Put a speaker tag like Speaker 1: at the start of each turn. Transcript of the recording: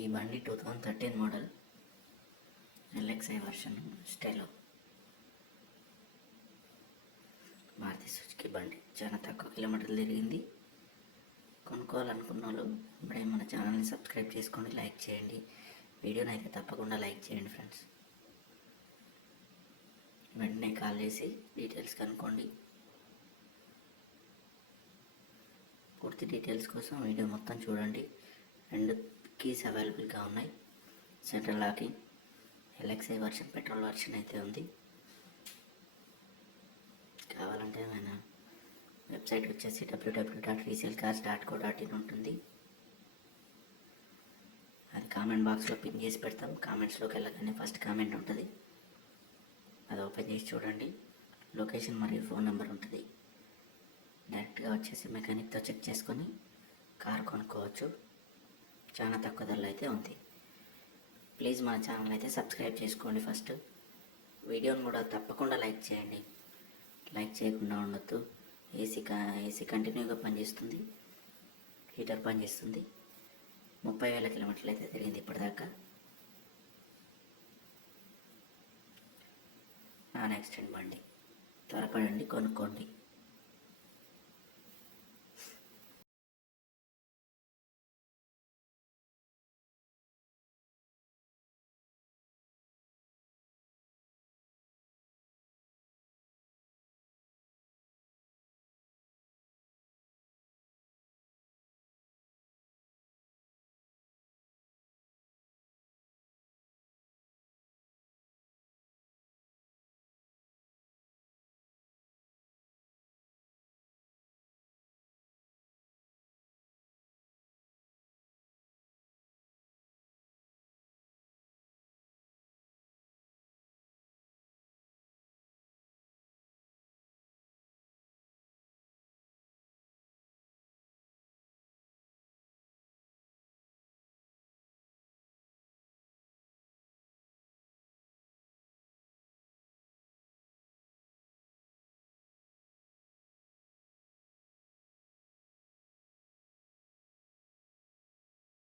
Speaker 1: ఈ బండి two thousand thirteen model LXI version స్టైలో Maruti Suzuki బండి చాలా తక్కువ కిలోమీటర్లు తిరిగింది. కొనుక్కోవాలనుకున్న వాళ్ళు ఇప్పుడే మన ఛానల్ని సబ్స్క్రైబ్ చేసుకోండి లైక్ చేయండి. వీడియోని అయితే తప్పకుండా లైక్ చేయండి ఫ్రెండ్స్ వెంటనే కాల్ చేసి డీటెయిల్స్ కనుక్కోండి. పూర్తి డీటెయిల్స్ కోసం వీడియో మొత్తం చూడండి. అండ్ కీస్ అవైలబుల్గా ఉన్నాయి. Central locking LXI version petrol version అయితే ఉంది. కావాలంటే మన వెబ్సైట్ వచ్చేసి WWW dot resale cars dot co dot in ఉంటుంది. అది కామెంట్ బాక్స్లో పిన్ చేసి పెడతాం. కామెంట్స్లోకి వెళ్ళగానే ఫస్ట్ కామెంట్ ఉంటుంది. అది ఓపెన్ చేసి చూడండి. లొకేషన్ మరియు ఫోన్ నెంబర్ ఉంటుంది. డైరెక్ట్గా వచ్చేసి మెకానిక్తో చెక్ చేసుకొని కార్ కొనుక్కోవచ్చు. చాలా తక్కువ ధరలో అయితే ఉంది. ప్లీజ్ మన ఛానల్ అయితే సబ్స్క్రైబ్ చేసుకోండి ఫస్ట్ వీడియోని కూడా తప్పకుండా లైక్ చేయండి. లైక్ చేయకుండా ఉండొద్దు. ఏసీ కా ఏసీ కంటిన్యూగా పనిచేస్తుంది. హీటర్ పనిచేస్తుంది. ముప్పై వేల కిలోమీటర్లు అయితే తిరిగింది ఇప్పటిదాకా. నాన్ యాక్సిడెంట్ బండి. త్వరపడండి కొనుక్కోండి.